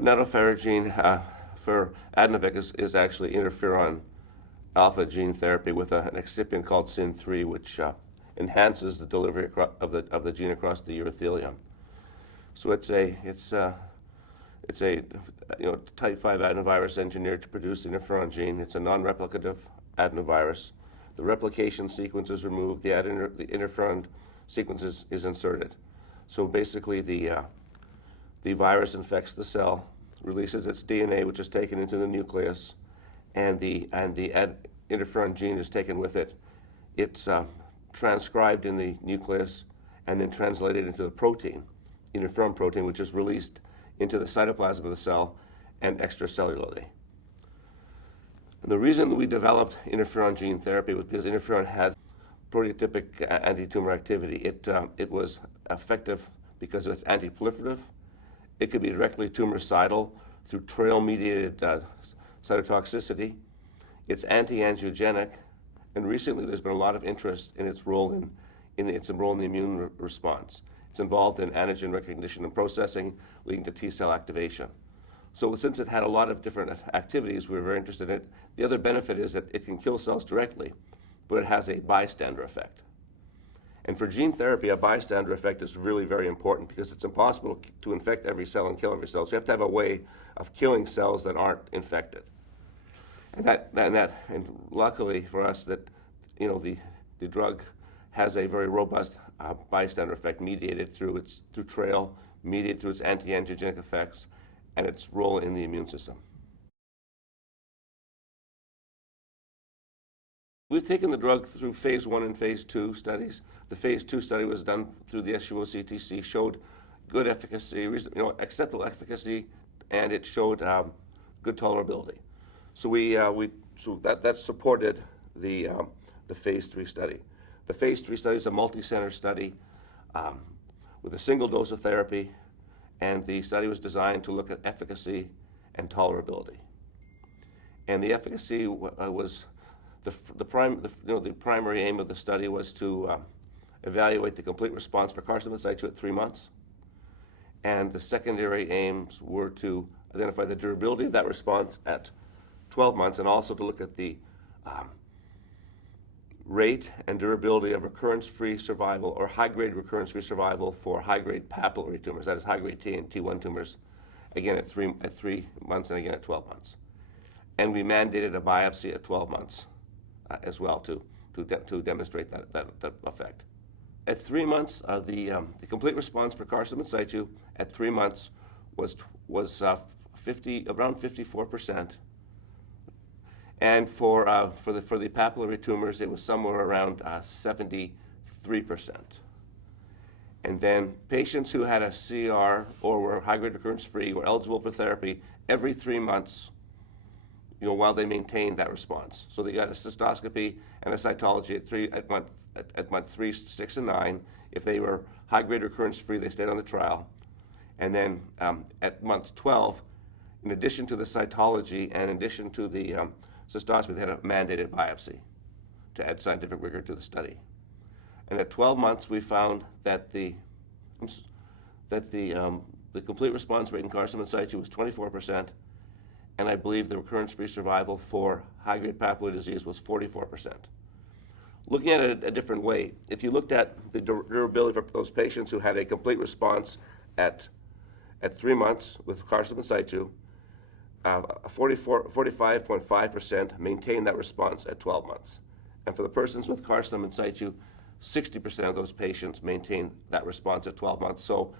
Nadofaragene for firadenovec is actually interferon alpha gene therapy with an excipient called SYN3, which enhances the delivery of the gene across the urothelium. So it's a type 5 adenovirus engineered to produce the interferon gene. It's a non-replicative adenovirus. The replication sequence is removed. The interferon sequence is inserted. So basically, the virus infects the cell, releases its DNA, which is taken into the nucleus, and the interferon gene is taken with it. It's transcribed in the nucleus and then translated into the protein, interferon protein, which is released into the cytoplasm of the cell and extracellularly. And the reason we developed interferon gene therapy was because interferon had prototypic anti-tumor activity. It was effective because it's anti-proliferative. It could be directly tumoricidal through trail-mediated cytotoxicity. It's anti-angiogenic, and recently there's been a lot of interest in its role in the immune response. It's involved in antigen recognition and processing, leading to T-cell activation. So since it had a lot of different activities, we were very interested in it. The other benefit is that it can kill cells directly, but it has a bystander effect. And for gene therapy, a bystander effect is really very important because it's impossible to infect every cell and kill every cell. So you have to have a way of killing cells that aren't infected. And luckily for us, that the drug has a very robust bystander effect mediated through trail, mediated through its anti-angiogenic effects, and its role in the immune system. We've taken the drug through phase 1 and phase 2 studies. The phase 2 study was done through the SUO-CTC, showed good efficacy, acceptable efficacy, and it showed good tolerability. So that supported the phase 3 study. The phase 3 study is a multi-center study with a single dose of therapy, and the study was designed to look at efficacy and tolerability. And the efficacy was the primary aim of the study was to evaluate the complete response for carcinoma in situ at 3 months, and the secondary aims were to identify the durability of that response at 12 months, and also to look at the rate and durability of recurrence-free survival or high-grade recurrence-free survival for high-grade papillary tumors, that is high-grade T and T1 tumors, again at 3 months and again at 12 months. And we mandated a biopsy at 12 months as well to demonstrate that effect. At 3 months, the complete response for carcinoma in situ at 3 months was around 54%. And for the papillary tumors, it was somewhere around 73%. And then patients who had a CR or were high-grade recurrence-free were eligible for therapy every 3 months, while they maintained that response. So they got a cystoscopy and a cytology at month 3, 6, and 9. If they were high-grade recurrence-free, they stayed on the trial. And then at month 12, in addition to the cytology and in addition to the cystoscopy, they had a mandated biopsy to add scientific rigor to the study. And at 12 months, we found that the complete response rate in carcinoma in situ was 24%, and I believe the recurrence-free survival for high-grade papillary disease was 44%. Looking at it a different way, if you looked at the durability of those patients who had a complete response at 3 months with carcinoma in situ, 45.5% maintained that response at 12 months. And for the persons with carcinoma in situ, 60% of those patients maintained that response at 12 months. So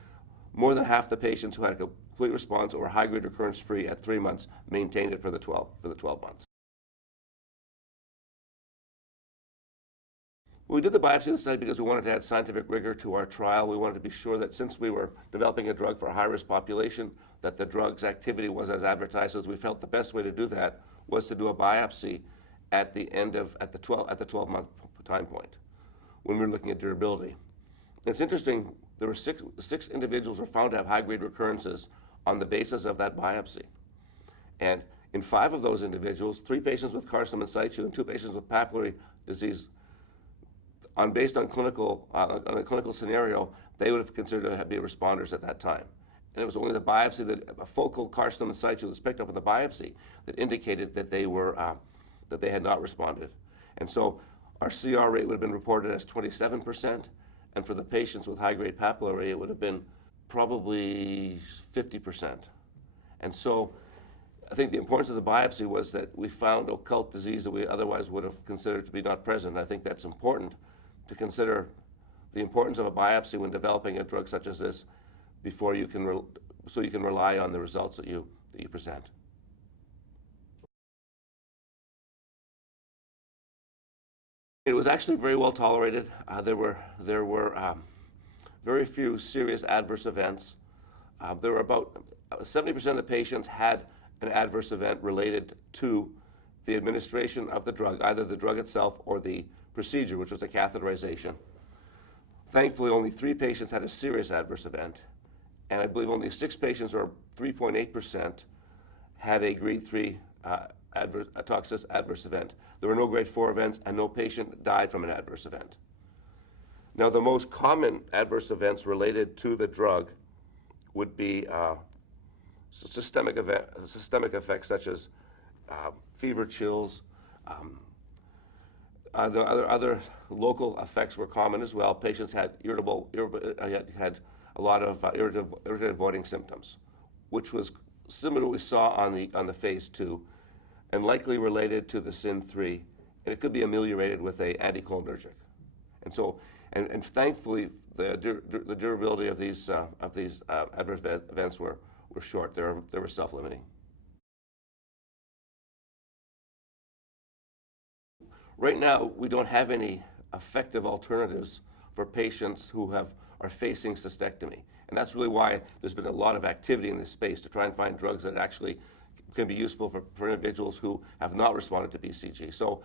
more than half the patients who had a complete response or high-grade recurrence-free at 3 months maintained it for the 12 months. We did the biopsy of the study because we wanted to add scientific rigor to our trial. We wanted to be sure that since we were developing a drug for a high-risk population, that the drug's activity was as advertised. So we felt the best way to do that was to do a biopsy at the 12-month time point when we were looking at durability. It's interesting. There were six individuals who were found to have high-grade recurrences on the basis of that biopsy, and in 5 of those individuals, 3 patients with carcinoma in situ and 2 patients with papillary disease, based on a clinical scenario, they would have considered to be responders at that time. And it was only the biopsy, a focal carcinoma in situ that was picked up in the biopsy that indicated that they had not responded. And so our CR rate would have been reported as 27%, and for the patients with high-grade papillary, it would have been probably 50%. And so I think the importance of the biopsy was that we found occult disease that we otherwise would have considered to be not present. And I think that's important to consider the importance of a biopsy when developing a drug such as this before you can, so you can rely on the results that you present. It was actually very well tolerated. There were very few serious adverse events. There were about 70% of the patients had an adverse event related to the administration of the drug, either the drug itself or the procedure, which was a catheterization. Thankfully, only 3 patients had a serious adverse event, and I believe only 6 patients, or 3.8%, had a grade 3 toxic adverse event. There were no grade 4 events, and no patient died from an adverse event. Now, the most common adverse events related to the drug would be systemic effects such as fever, chills. The other local effects were common as well. Patients had had a lot of irritable voiding symptoms, which was similar to what we saw on the phase 2, and likely related to the SYN3, and it could be ameliorated with a anticholinergic. And so, and thankfully, the durability of these adverse events were short. They were self-limiting. Right now, we don't have any effective alternatives for patients who are facing cystectomy. And that's really why there's been a lot of activity in this space to try and find drugs that actually can be useful for individuals who have not responded to BCG. So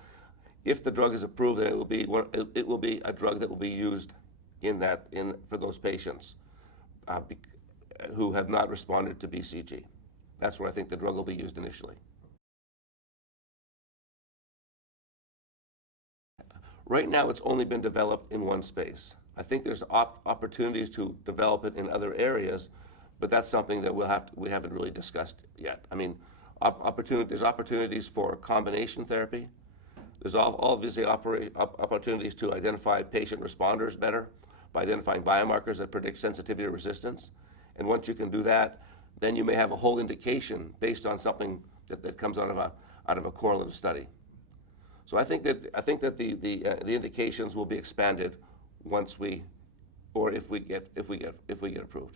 if the drug is approved, then it will be a drug that will be used for those patients who have not responded to BCG. That's where I think the drug will be used initially. Right now, it's only been developed in one space. I think there's opportunities to develop it in other areas, but that's something that we haven't really discussed yet. I mean, there's opportunities for combination therapy. There's obviously opportunities to identify patient responders better by identifying biomarkers that predict sensitivity or resistance. And once you can do that, then you may have a whole indication based on something that comes out of a correlative study. So I think that the indications will be expanded once if we get approved.